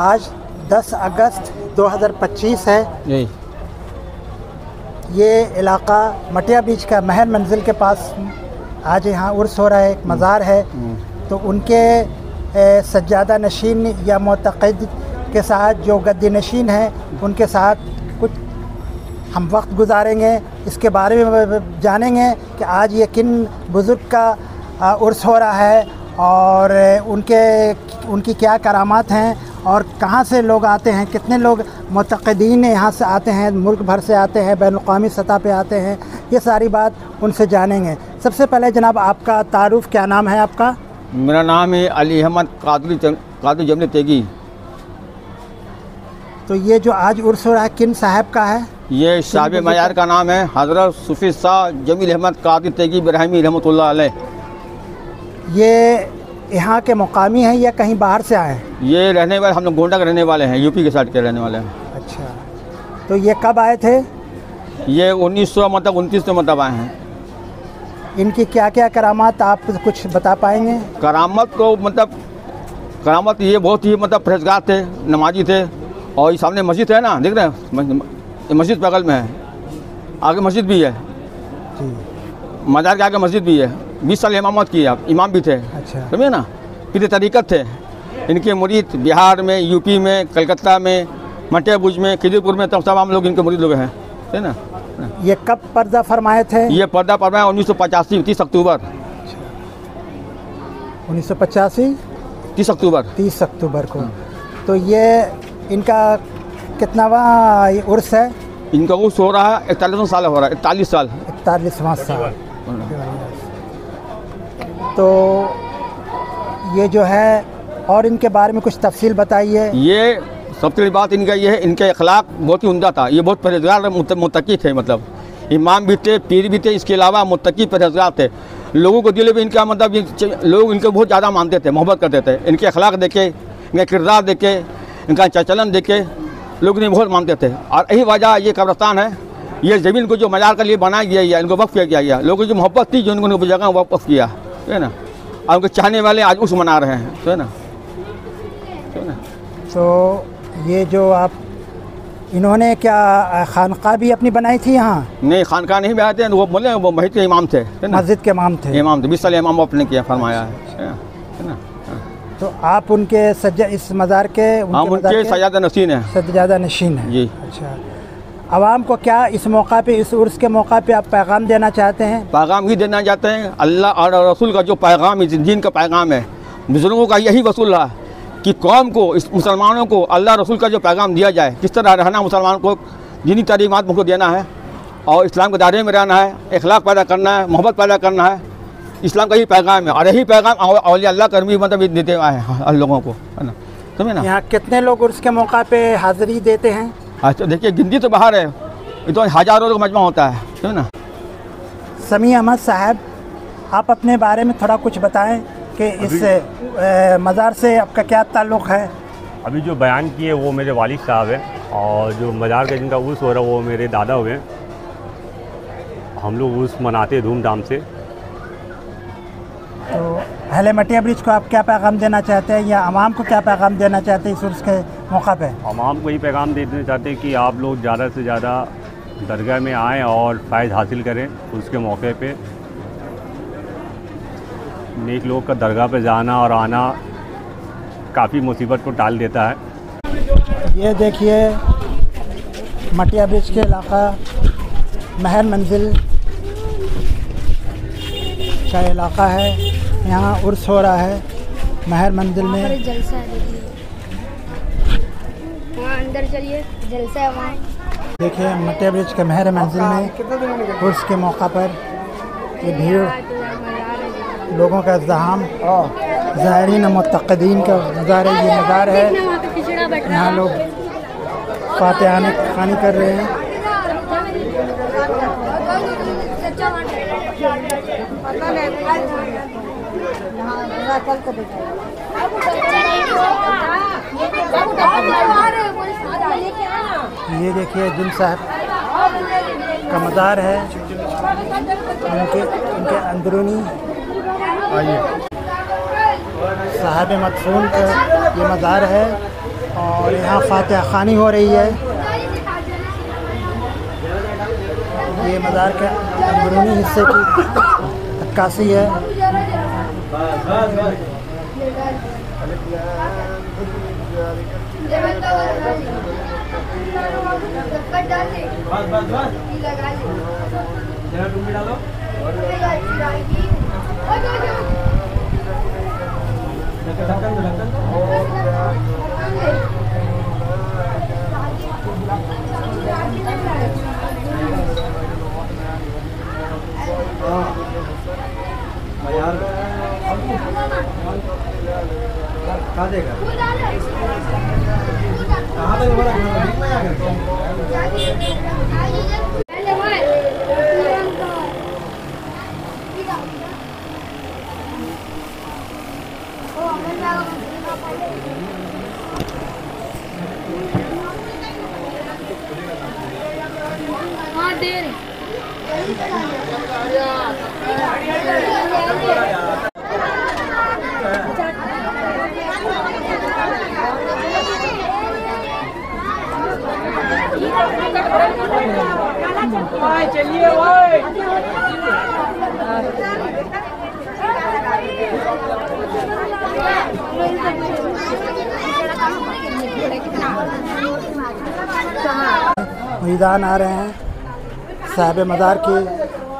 आज 10 अगस्त 2025 है। ये इलाका मटिया बीच का महर मंजिल के पास आज यहाँ उर्स हो रहा है, एक मज़ार है। तो उनके सज्जादा नशीन या मुतक़िद के साथ जो गद्दी नशीन हैं उनके साथ कुछ हम वक्त गुजारेंगे, इसके बारे में जानेंगे कि आज ये किन बुज़ुर्ग का उर्स हो रहा है और उनकी क्या करामात हैं और कहाँ से लोग आते हैं, कितने लोग मुतक़िदीन यहाँ से आते हैं, मुल्क भर से आते हैं, बैनुल-अक़वामी सतह पे आते हैं। ये सारी बात उनसे जानेंगे। सबसे पहले जनाब आपका तारुफ़, क्या नाम है आपका? मेरा नाम है अली अहमद कादरी जमली तेगी। तो ये जो आज उर्स हो रहा है किन साहब का है? ये साहिब मज़ार का नाम है हज़रत सूफ़ी शाह जमील अहमद कादरी तेगी इब्राहिमी रहमतुल्लाह अलैह। ये यहाँ के मुकामी हैं या कहीं बाहर से आए हैं? ये रहने वाले, हम लोग गोंडा के रहने वाले हैं, यूपी के साइड के रहने वाले हैं। अच्छा, तो ये कब आए थे? ये 1929 में मतलब आए हैं। इनकी क्या क्या करामात आप कुछ बता पाएंगे? करामत को मतलब करामत ये बहुत ही मतलब परहेज़गार थे, नमाजी थे। और ये सामने मस्जिद है ना, देख रहे हैं, मस्जिद बगल में है, आगे मस्जिद भी है जी। मज़ार के आगे मस्जिद भी है। 20 साल इमामत की, आप इमाम भी थे। अच्छा, समझे ना, पीर तरीक़त थे। इनके मुरीद बिहार में, यूपी में, कलकत्ता में, मटिया भुज में, खिदीपुर में, तब सब हम लोग इनके मुरीद लोग हैं, है ना। ये कब पर्दा फरमाए थे? ये पर्दा फरमाया 1985 30 अक्टूबर 1985 30 अक्टूबर को। तो ये इनका कितनावा उर्स है? इनका उर्स हो रहा है 41 साल हो रहा है, 41वां साल। तो ये जो है, और इनके बारे में कुछ तफसील बताइए। ये सबसे बड़ी बात इनका ये है, इनका अखलाक बहुत ही उम्दा था। ये बहुत परहेज़गार मुत्तकी थे, मतलब इमाम भी थे, पीर भी थे, इसके अलावा मुत्तकी परहेज़गार थे। लोगों को दिल में इनका मतलब लोग इनको बहुत ज़्यादा मानते थे, मोहब्बत करते थे। इनके अखलाक देखे, इनका किरदार देखे, इनका चलन देखे लोग इन्हें बहुत मानते थे। और यही वजह ये कब्रिस्तान है, ये ज़मीन को जो मज़ार के लिए बनाया गया है, इनको वक्फ़ किया गया। लोगों की जो मोहब्बत थी, जो इनको जगह वक्फ़ किया, है ना। और उनके चाहने वाले आज उस मना रहे हैं, तो है ना। तो ये जो आप, इन्होंने क्या खानका भी अपनी बनाई थी यहाँ? नहीं, खानका नहीं बनाते हैं, वो बोले वो मस्जिद के इमाम थे, मस्जिद के इमाम थे। 20 साल इमाम अपने किया, फरमाया है ना। तो आप उनके इस मज़ार के उनके सज्जादा नशीन है। सज्जादा नशीन है जी। अच्छा, आवाम को क्या इस मौका पे, इस उर्स के मौका पे आप पैगाम देना चाहते हैं? पैगाम ही देना चाहते हैं। अल्लाह और रसूल का जो पैगाम, इस दीन का पैगाम है, बुजुर्गों का यही वसूल रहा कि कौम को, इस मुसलमानों को अल्लाह रसूल का जो पैगाम दिया जाए, किस तरह रहना, मुसलमान को दीनी तालीमात मुझको देना है और इस्लाम के दायरे में रहना है, अखलाक पैदा करना है, मोहब्बत पैदा करना है। इस्लाम का ही पैगाम है और यही पैगाम औलिया अल्लाह कर भी मतलब देते आए हैं लोगों को, है ना। समझे ना। यहाँ कितने लोग उर्स के मौका पे हाज़िरी देते हैं? अच्छा, देखिए गिनती तो बाहर है, ये तो हज़ारों लोग मजमा होता है ना। समी अहमद साहब, आप अपने बारे में थोड़ा कुछ बताएं कि इस मज़ार से आपका क्या ताल्लुक़ है? अभी जो बयान किए वो मेरे वालिद साहब हैं और जो मज़ार का जिनका उर्स हो रहा है वो मेरे दादा हुए। हम लोग उर्स मनाते धूमधाम से। तो अहले मटिया ब्रिज को आप क्या पैगाम देना चाहते हैं या आवाम को क्या पैगाम देना चाहते हैं इस उर्स के मौका पे? आवाम को ये पैगाम देना चाहते हैं कि आप लोग ज़्यादा से ज़्यादा दरगाह में आएँ और फ़ायदा हासिल करें। उसके मौके पे नेक लोग का दरगाह पे जाना और आना काफ़ी मुसीबत को टाल देता है। ये देखिए मटिया ब्रिज के इलाका महर मंजिल का इलाका है, यहाँ उर्स हो रहा है महर मंजिल में। जलसा है, वहाँ अंदर चलिए, जलसा है वहाँ। देखिए मटिया ब्रिज के महर मंजिल में उर्स के मौका पर ये भीड़, लोगों का इज़्ज़ाम, ज़ायरीन मुत्तक़ीन का मज़ार है। ये मज़ार है, यहाँ लोग फातिहाने खानी कर रहे हैं। ये देखिए जिन साहब का मज़ार है, उनके अंदरूनी साहब मदफून का ये मज़ार है। और यहाँ फातिहा खानी हो रही है। ये मज़ार के अंदरूनी हिस्से की अक्कासी है। मुरीदान आ रहे हैं साहिब मज़ार के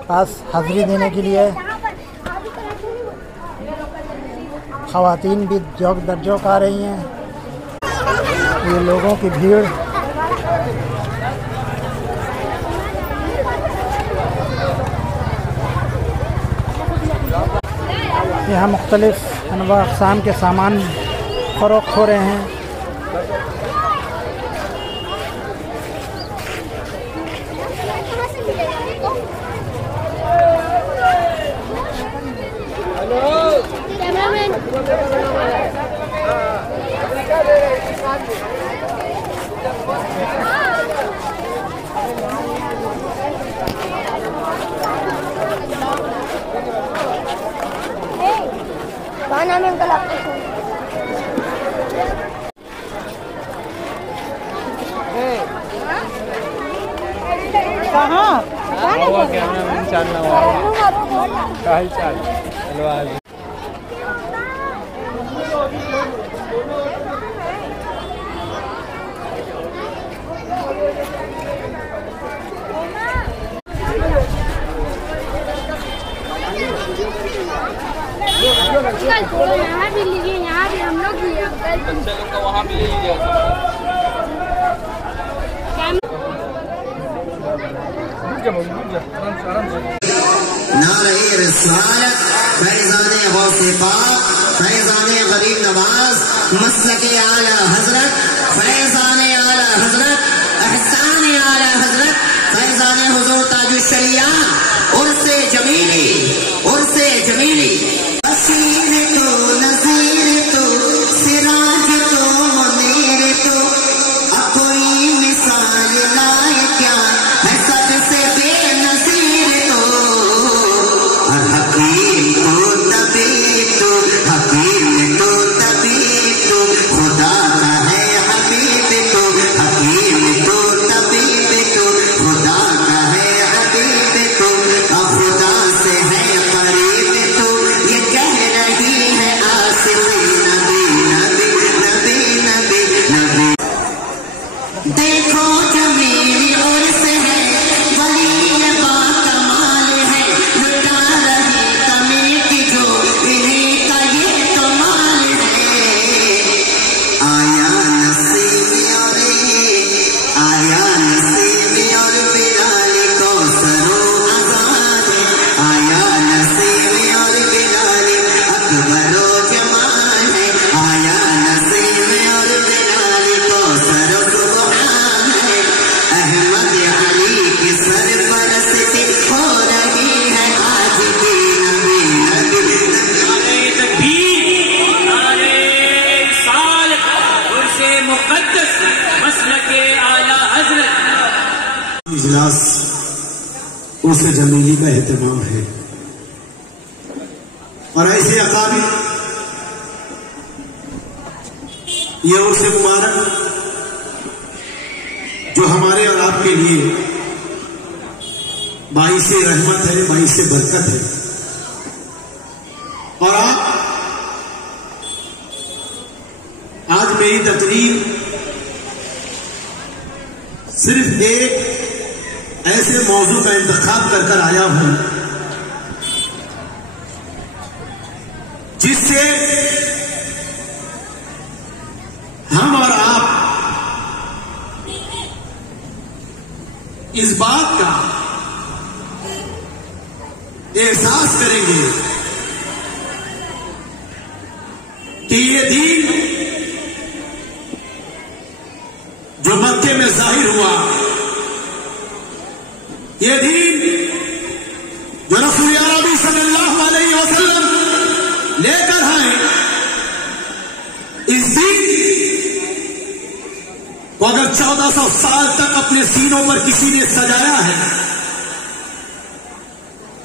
पास हाज़िरी देने के लिए। ख़वातीन भी जोक दर्जोक आ रही हैं। ये लोगों की भीड़ यहाँ मुख्तलिफ़ अनवा अक़साम के सामान फ़रोख्त हो रहे हैं। यहाँ भी लीजिए, यहाँ भी हम लोग भी वहाँ भी ले लीजिए। नारे रिसालत फैज़ाने गौसे पाक फैज़ाने गरीब नवाज मसलके आला हजरत फैज़ाने आला हजरत एहसाने आला हजरत फैज़ाने हुजूर ताजुश शरिया उर्से जमीली बशीर तो नज़ीर तो सिराज तो मुनीर तो अब कोई मिसाल लाए क्या है सबसे बेनज़ीर तो और हकीम तो तबी तो खुदा का है हबीब तो हकीम तो तबी तो खुदा का है हबीब तो और खुदा से है करीब तो ये कह रही है आसिफ़ी नबी नबी नबी नबी नबी देखो जमीनी और से है वली बाकमाल है लुटा रही कमी की जो इन्हीं का ये कमाल है आया नसीब और बिलाल को सरो आजाद है आया नसीब और बिलाल अकबरो जमाल है आया नसीब और बिलाल को सरो सुभान है अहमद अली की सरपरस्ती हो रही है आज भी नबी नबी इजलास उस जमीली का एहतमाम है और ऐसे अकाबिर ये उर्स मुबारक जो हमारे और आपके लिए बाइसे रहमत है, बाइसे बरकत है। और आज मेरी तकरीर सिर्फ एक ऐसे मौजू का इंतखाब कर आया हूं जिससे हम और आप इस बात का एहसास करेंगे कि ये दीन जो मक्के में जाहिर हुआ, ये दीन जो रसूल अरबी सल्लल्लाहु अलैहि वसल्लम लेकर आए, इस दीन को अगर 1400 साल तक अपने सीनों पर किसी ने सजाया है,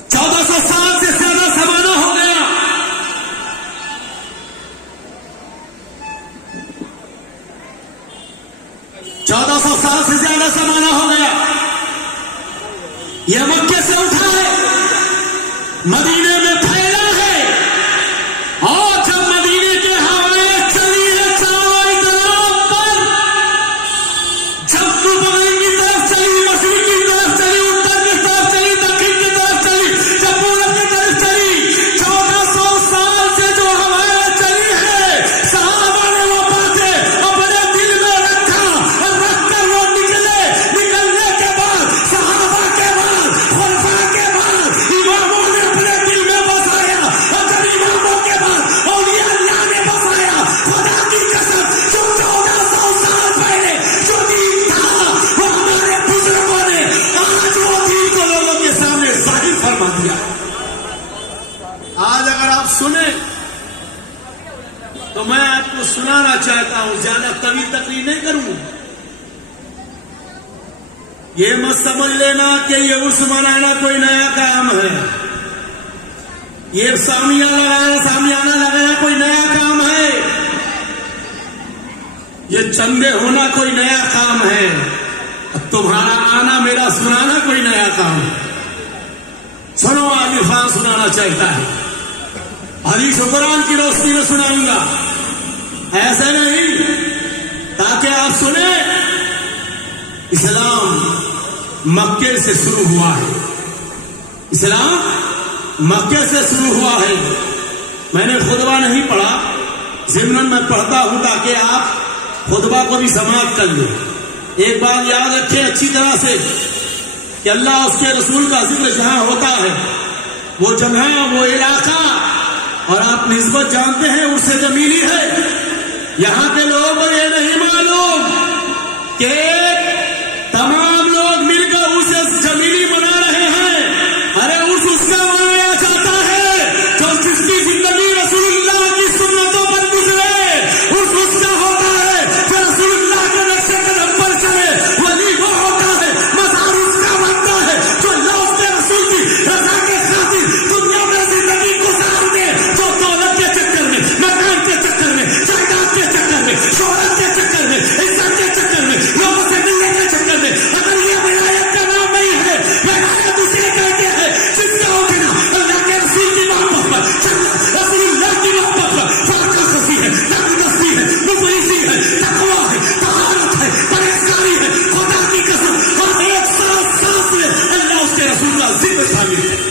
1400 साल से ज्यादा जमाना हो गया, साल से ज्यादा जमाना हो गया। यह मक्के से उठा है, मदीने में फैला है, और जब मदीने के हवाएं चली है चारों तरफ पर, जब दुबई की तरफ चली, मशरिक की तरफ चली, उत्तर की तरफ चली, दक्षिण की तरफ चली, जब पूरब की तरफ चली, 1400 साल से जो हवाएं चली है, सहाबा ने वो बातें अपने दिल में रखा और रखकर वो निकले। निकलने के बाद सहाबा के बाद, खुलफा के बाद, इमामों ने अपने दिल में बसाया, अगर इमामों के बाद औलिया अल्लाह ने बसाया। खुदा की कसम, जो 1400 साल पहले जो दीन था, वो हमारे बुजुर्गों ने आज वो दीन को लोगों के सामने जाहिर फरमा दिया। आज अगर आप सुने तो मैं आपको सुनाना चाहता हूं, ज्यादा तवील तकरीर नहीं करूंगा। ये मत समझ लेना कि ये उर्स मनाना कोई नया काम है, ये सामियाना लगाना कोई नया काम है, ये चंदे होना कोई नया काम है, तुम्हारा आना मेरा सुनाना कोई नया काम है। सुनो, आज इरफान सुनाना चाहता है, हदीस कुरान की रोशनी में सुनाऊंगा, ऐसे नहीं ताकि आप सुने। इस्लाम मक्के से शुरू हुआ है, इस्लाम मक्के से शुरू हुआ है। मैंने खुतबा नहीं पढ़ा, ज़िम्नन में पढ़ता हूं ताकि आप खुतबा को भी समाप्त कर लो। एक बात याद रखें अच्छी तरह से कि अल्लाह उसके रसूल का जिक्र जहां होता है, वो जगह, वो इलाका, और आप निस्बत जानते हैं उससे जमीनी है। यहां के लोगों को ये नहीं मालूम कि तमाम लोग मिलकर उसे जमीनी मना रहे हैं। अरे उसका मनाया जाता है जो जिसकी जिंदगी रसूलुल्लाह की सुन्नतों पर गुजरे, उसका होता है जो रसूलुल्लाह के नक्शे कदम पर चले। वली वो होता है, मज़ार उसका बनता है जो अल्लाह उसके रसूल की रज़ा के खातिर दुनिया में जिंदगी गुजार दे, जो दौलत के चक्कर में, मकान के चक्कर में, जायदाद के चक्कर में, शोहरत के चक्कर में, इज्जत के चक्कर में, लोगों से मिलने के चक्कर में, अगर ये विलायत का नाम नहीं है, विलायत उसे कहते हैं जिसका उठना अल्लाह के रसूल की मोहब्बत पर, रसूलुल्लाह की मोहब्बत पर फाका खसी है, नाकदस्ती है, मुफलिसी है, तकवा है, तहारत है, परहेजगारी है। खुदा की कसम, हर एक सांस में अल्लाह उसके रसूल का जिक्र शामिल है।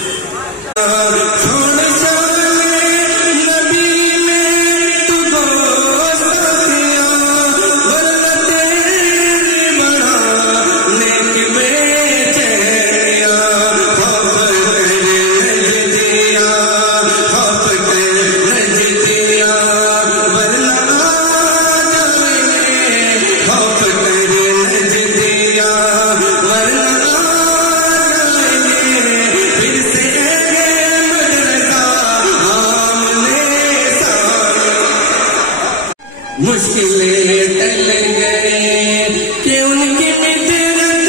मुश्किलें टल गए कि उनकी मित्रत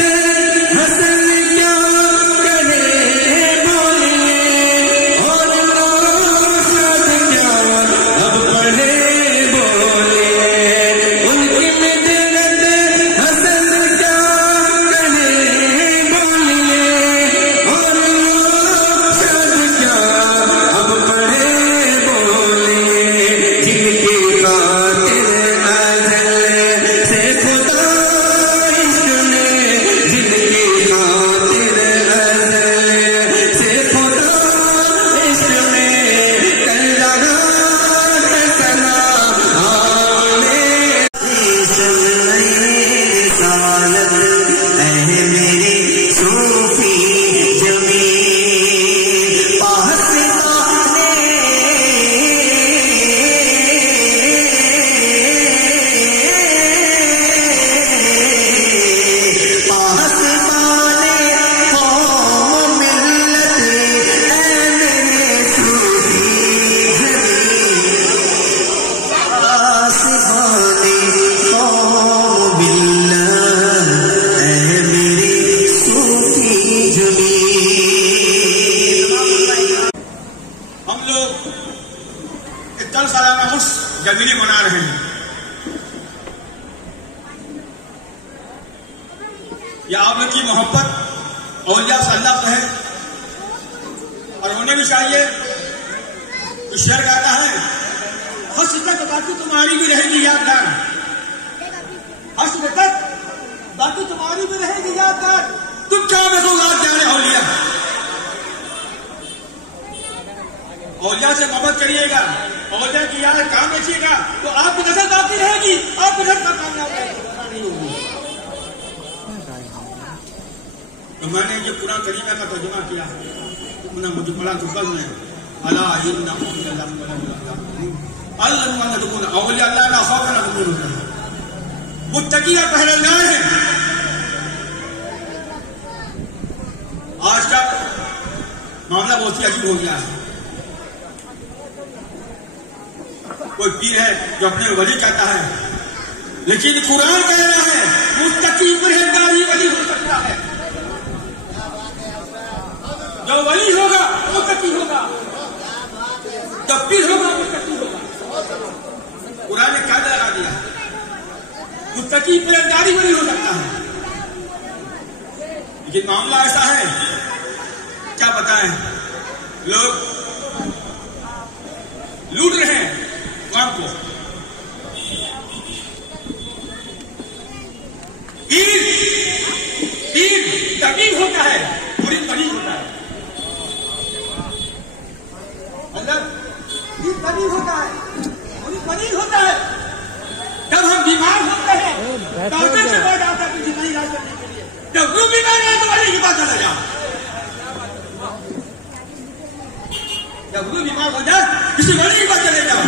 हसन क्या करे बोले, और नौशाद क्या अब पढ़े बोले। या आप लोग की मोहब्बत औलिया से अल्लाह से है और होने भी चाहिए। तो शेर गाता है, हंस तक बाकी तुम्हारी भी रहेगी यादगार, हंस तक बाकी तुम्हारी भी रहेगी यादगार, तुम क्या देखोगे जाने औलिया। औलिया से मोहब्बत करिएगा, औलिया की याद काम रखिएगा तो आपकी नजर बाकी रहेगी, आपकी नजर कामयाब नहीं होगी। तो मैंने ये कुरान करीमा का तर्जुमा किया है, मुझे बड़ा दुखल है। अल्लाह मुत्तकी पहरेदार है। आज का मामला बहुत ही अजीब हो गया है। कोई पीर है जो अपने वली कहता है, लेकिन कुरान कह रहा है मुत्तकी परहेजगार ही वली हो सकता है। जो वली होगा वो मुत्तकी होगा, जो पीर होगा वो मुत्तकी होगा। कुरान ने कायदा लगा दिया, मुत्तकी परहेजगार ही वली हो सकता है। लेकिन मामला ऐसा है, क्या बताएं, लोग लूट रहे हैं काम को। ईद तकीब होता है, पूरी करीब होता है, मतलब ईद करीब होता है, पूरी करीब होता है। जब हम बीमार होते हैं डॉक्टर से बैठ आता है कुछ नहीं इलाज करने के लिए, जब वो बीमार है तो वाली के पास चला जाओ, जब वो बीमार हो जाए किसी वाली के पास चले जाओ।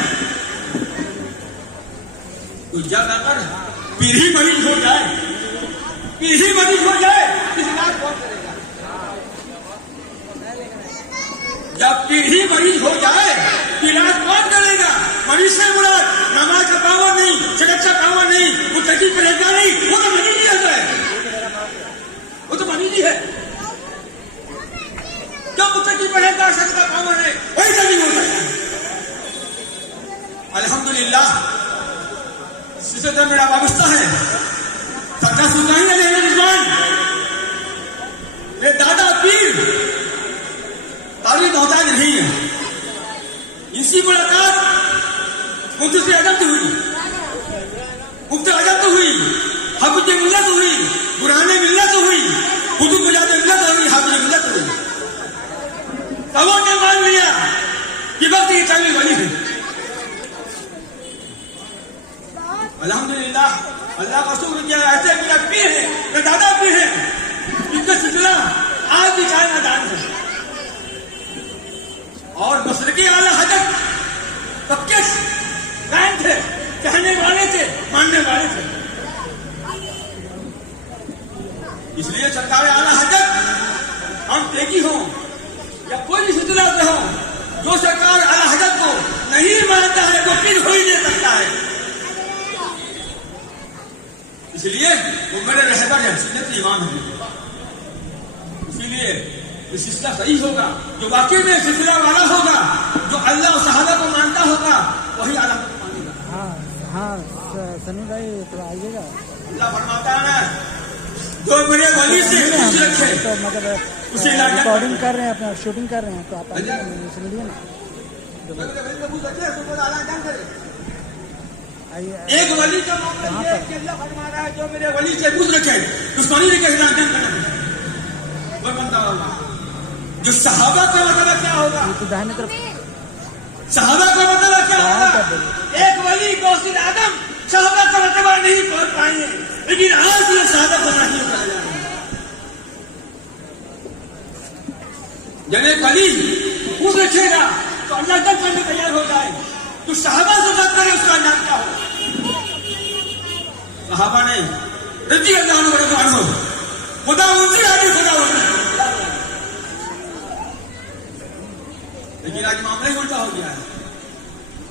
तो जब अगर पीढ़ी मरीज हो जाए, पीढ़ी मरीज हो जाए किस इलाज कौन करेगा। जब पीढ़ी मरीज हो जाए इलाज कौन करेगा। मरीज से मुराद नमाज का पावर नहीं, जगत का पावर नहीं, मुत्तकी परहेजगार नहीं, वो तो मरीज ही होता है, वो तो मरीज ही है। जो मुत्तकी परहेजगार जगत का पावर है वही तभी हो सकता है। अल्हम्दुलिल्लाह इससे तो मेरा वाबस्ता है सच्चा सुल्तान रिजवान, मेरे दादा पीर तालीम मोहताज नहीं है। इनसी मुलाकात मुफ्ती से अजब हुई, मुफ्ती अजब हुई, हाफिज मिल्लत हुई, बुरहाने मिल्लत हुई, कुतुब मुजाहिद मिल्लत हुई, हाफिज मिल्लत हुई। सबों ने मान लिया कि वक्त ये चाली वली है। अल्हम्दुलिल्लाह अल्लाह का शुक्र किया, ऐसे मेरा पीर है, मेरे दादा पीर है, इनका सिलसिला आज भी चाय मैदान है। और मसलकी आला हजरत पक्के कायम थे, कहने वाले थे, मानने वाले थे। इसलिए सरकार आला हजरत हम तेगी हों या कोई भी सिलसिला से हो, जो सरकार आला हजरत को नहीं मानता है वो पीर हो ही नहीं सकता है। इसलिए वो मेरे रहबर है, सुन्नत इमाम है। इसीलिए ये सिलसिला सही होगा जो वाकई में सिलसिला वाला होगा, जो अल्लाह और सहाबा को मानता होगा वही आला को मानेगा। हाँ सनी भाई तो आइएगा। अल्लाह फरमाता है ना, जो मेरे वली से खुश रखे तो मतलब उसे रिकॉर्डिंग कर रहे हैं, अपना शूटिंग कर रहे हैं, तो आप आइए सुनिए ना। एक वली का मामला ये है कि अल्लाह फरमा रहा है जो मेरे वली से खुश रखे दुश्मनी नहीं कहना करना वो बनता होगा। जो सहाबा का मतलब क्या होगा, तो दाहिने तरफ सहाबा का मतलब क्या होगा। एक वली गौसे आदम सहाबा का मतलब नहीं पहुंच पाएंगे, लेकिन आज ये सहाबा को नहीं उतारा जाएगा। जब एक वली खुश रखेगा तो अल्लाह तक करने तैयार हो जाए। तो सहाबा से बात करें उसका नाम क्या होगा। सहाबा ने रजी अल्लाह हो, खुदा उनसे आगे खुदा होना। लेकिन आज मामला ही उल्टा हो गया है,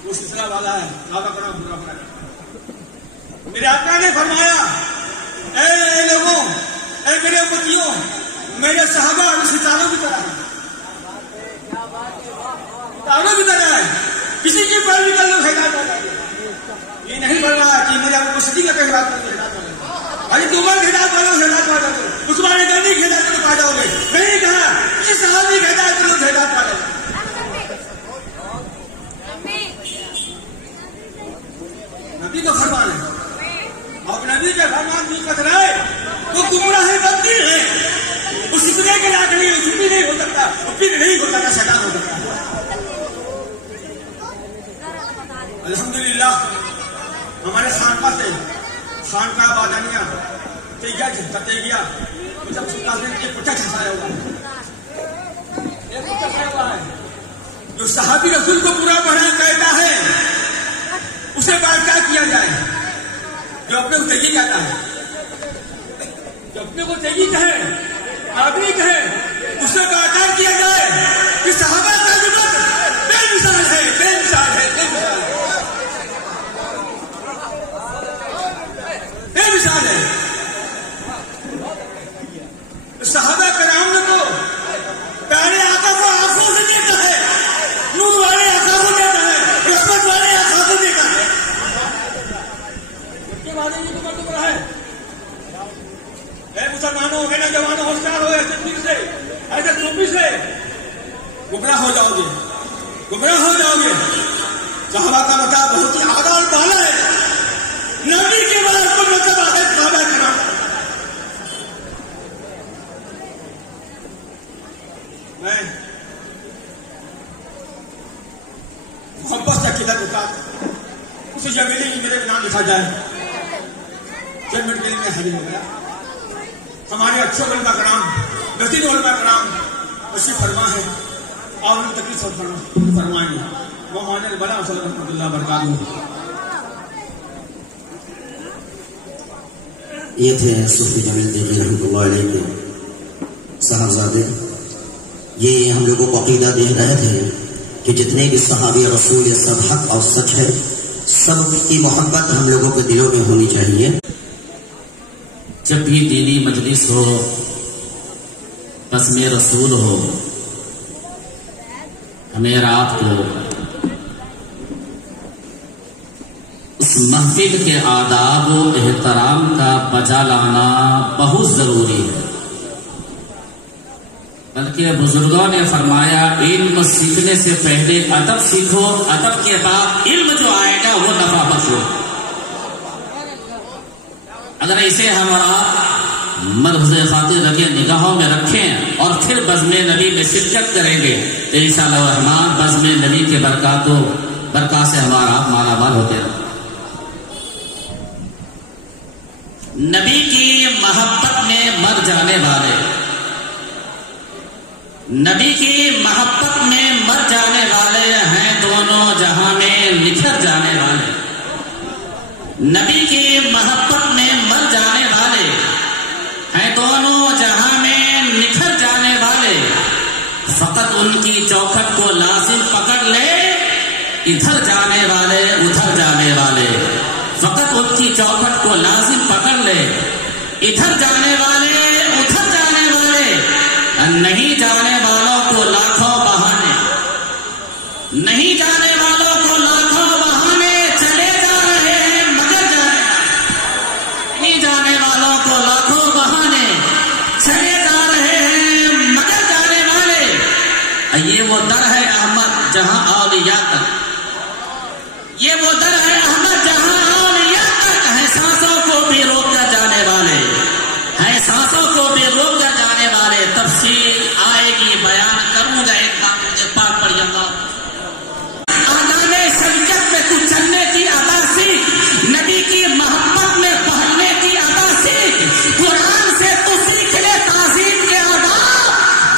वो सिलसिला वाला है सहाबा का नाम बुरा बुरा। मेरे आका ने फरमाया, ऐ लोगों, ऐ मेरे उम्मतियों, मेरे सहाबा सितारों की तरह है, सितारों की तरह है, किसी के पैर निकल लो खैरात आ जाएगी। ये नहीं बोलना कि मेरे आपको सिटी का कहीं बात करते अरे तुम हिदायत वालों हिदायत वालों उस्मान गनी की हिदायत को पा जाओगे। नहीं कहा कि सहाबी की हिदायत को हिदायत वाले नबी का फरमान है और नबी के फरमान भी कतराए तो गुमराह बनती है। उस इतने के लायक नहीं उस भी नहीं हो सकता फिर नहीं हो सकता शैतान हो सकता। अल्हम्दुलिल्लाह हमारे खानका से खानका बादानिया तेजा झटते गया जब एक पुट्ठा छसाया हुआ है जो सहाबी रसूल को पूरा पढ़ा कहता है उसे बात क्या किया जाए। जो अपने को तेजी कहता है जो अपने को तेजी कहे आदमी कहे उसे बात क्या किया जाए कि सहाबा का जुमला बेमिसाल है बेमिसाल है बेमिसाल है। सहाबा कराम ने तो प्यारे आका को आंखों से देखा है नूर वाले आका को देखा है रहमत वाले आका को देखा है। उसके बाद ये टुकड़ा है मुसलमानों के ना जवानों होशियार हो ऐसे पीर से ऐसे टोपी से गुमराह हो जाओगे गुमराह हो जाओगे। सहाबा का मतलब बहुत ही आला और बाला है। नबी के बाद को मतलब है सहाबा कराम। मैं मोहब्बत से अकीदत होता उसे जब मिली मेरे नाम लिखा जाए 10 मिनट के लिए मैं हाजिर हो गया। हमारे अच्छे उलमा का नाम बेहतरीन उलमा का नाम वसी फरमा है और उन तकलीफ फरमाएंगे वो माने बला रहमतुल्लाह बरकातहू। ये थे सूफी जमील दिल्ली रहमतुल्लाह अलैह के साहबजादे। ये हम लोगों को अकीदा दे रहे थे कि जितने भी सहाबी रसूल ये सब हक और सच है। सब की मोहब्बत हम लोगों के दिलों में होनी चाहिए। जब भी दीनी मजलिस हो बज़्म रसूल हो हमें रात को उस महफिल के आदाब व एहतराम का बजा लाना बहुत जरूरी है। बल्कि बुजुर्गों ने फरमाया इल्म सीखने से पहले अदब सीखो अदब के बाद इल्म जो आएगा वो नफा बख्श हो। अगर इसे हमारा मलहूज़े खातिर रखिए निगाहों में रखें और फिर बज़्म नबी में शिरकत करेंगे तो इंशाअल्लाह रहमान बज़्म नबी के बरकत से हमारा मालामाल होते रहे। नबी की मोहब्बत में मर जाने वाले नबी की मोहब्बत में मर जाने वाले हैं दोनों जहां में निखर जाने वाले। नबी की मोहब्बत में मर जाने वाले हैं दोनों जहां में निखर जाने वाले। फकत उनकी चौखट को लाजिम पकड़ ले इधर जाने वाले उधर जाने वाले। फकत उनकी चौखट को लाजिम पकड़ ले इधर जाने वाले उधर जाने वाले। नहीं जाने वालों को लाखों बहाने नहीं जाने वालों को लाखों बहाने चले जा रहे हैं मगर जाने नहीं जाने वालों को लाखों बहाने चले जा रहे हैं मगर जाने वाले। ये वो दर है अहमद जहां औलिया तक ये वो दर है अहमद जहां औलिया तक है। सांसों को भी रोक कर जाने वाले है सांसों को भी रोक कर जाने वाले। तफसील आएगी बयान करूंगा एक बात मुझे पाक पढ़िएगा। आदाने शरीयत में तू चलने की अदा सीख नबी की मोहब्बत में पढ़ने की अदा सीख कुरान से तू सीख ले ताज़ीम के आदाब।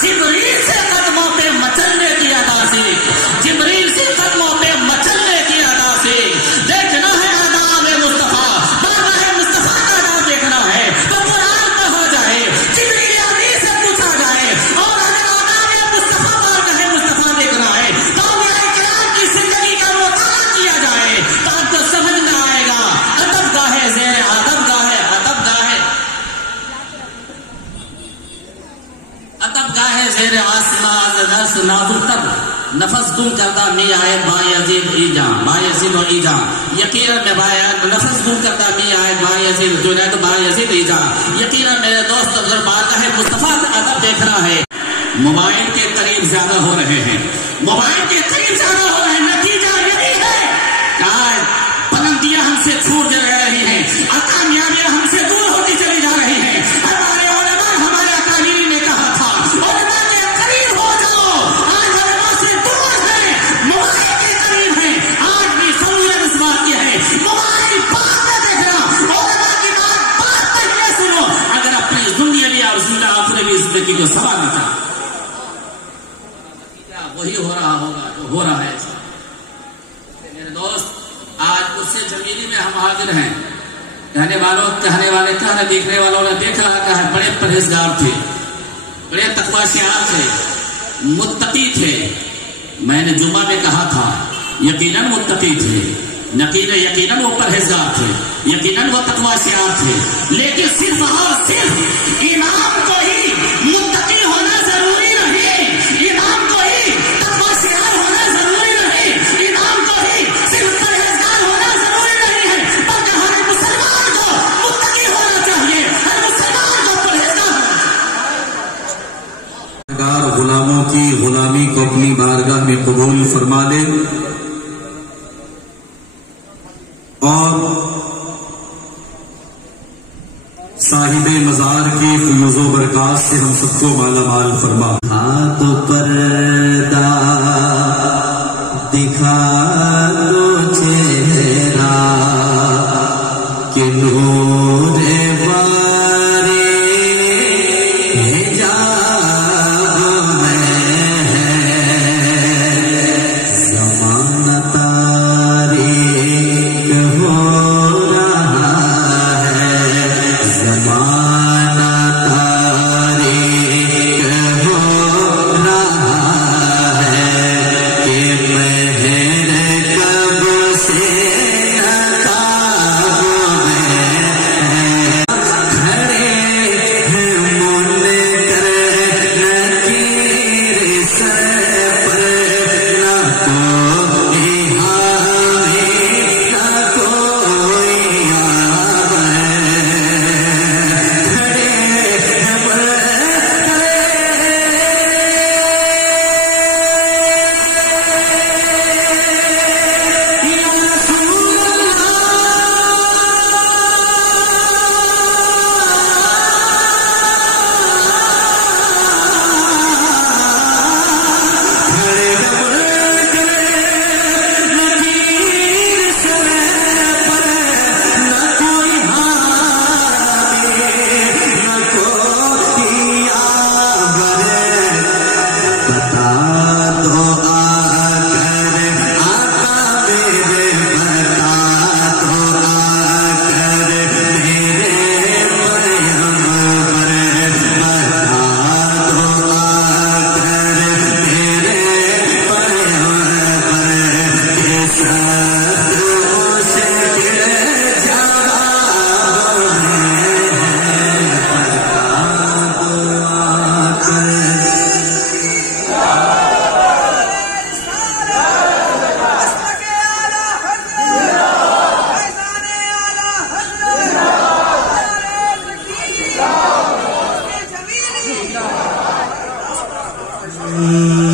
जिब्रील से कदमों पे मचलने की अदा सीख जिब्रील से कदमों पे मचलने की अदा सीख। देखना है आदाब मुस्तफा बाबा है मुस्तफा का आदाब देखना है तो कुरान में हो जाए जिब्रील अमीर से पूछा जाए और अगर आदाब मुस्तफा बारगाह मुस्तफा देखना है तो इकराम की जिंदगी का मुताला किया जाए तो आपको समझ में आएगा। अदब गाहे ज़ेर अदब गाहे ज़ेर आसमान दर्स नाजुक तब नफस गुम करदा मी आयत बायजीद ईजा बायजीद व ईजा यकीनन में बायत नफस गुम करदा मी आयत बायजीद जुनैद बायजीद ईजा यकीनन मेरे दोस्त अगर बारगाह मुस्तफा का अदब देखना है। मोबाइल के करीब ज्यादा हो रहे हैं, मोबाइल के करीब ज्यादा हो रहे हैं, नतीजा यही है कि बुलंदियां हमसे छूट जा रही हैं और कामयाबियां हमसे दूर होती चली जा रही हैं। हमारे उलमा हमारे अकादमी ने कहा था उलमा के करीब हो जाओ, आज उलमा से दूर है, मोबाइल के करीब है। आज भी जरूरत इस बात की है मोबाइल बाद में देखना, उलमा की बात बाद में सुनो अगर अपनी दुनिया भी और आखिरत भी जिंदगी को संवारना चाहते। वही हो रहा होगा जो हो रहा है। मेरे दोस्त आज उससे जमीनी में हम हाजिर हैं। कहने वाले कहने देखने वालों ने देख रहा कहा बड़े परहेजगार थे, बड़े तकवाशियार थे, मुत्तकी थे। मैंने जुम्मा में कहा था यकीनन मुत्तकी थे, यकीनन वो परहेजगार थे, यकीनन वो तकवाशियार थे, लेकिन सिर्फ और सिर्फ इमाम को ही मुत्तकी होना जरूरी नहीं, इमाम को ही तकवाशियार होना जरूरी नहीं, इमाम को ही सिर्फ परहेजगार होना जरूरी नहीं है, बल्कि हर मुसलमान को मुत्तकी होना चाहिए, हर मुसलमान को परहेजगार होना। गुलामों की गुलामी को अपनी बारगाह में कबूल फरमा ले और साहिबे मजार की फयूज़ो बरकत से हम सबको माला माल फरमा। हाथ पर्दा दिखा दो चेहरा कि नूर बारे हिजाब में है, ज़माना तारीक हो रहा है, ज़माना तारीक हो रहा है कि मेहर कब से नकाब में खड़े हैं मुनकर नकीर सर पर, न कोई हामी न कोई याब बता दो आकर आका मेरे, बता दो आकर मेरे पैगंबर, बता दो आकर मेरे पैगंबर के साथ मुश्किल जवाब में है, बता दो आकर। जमीली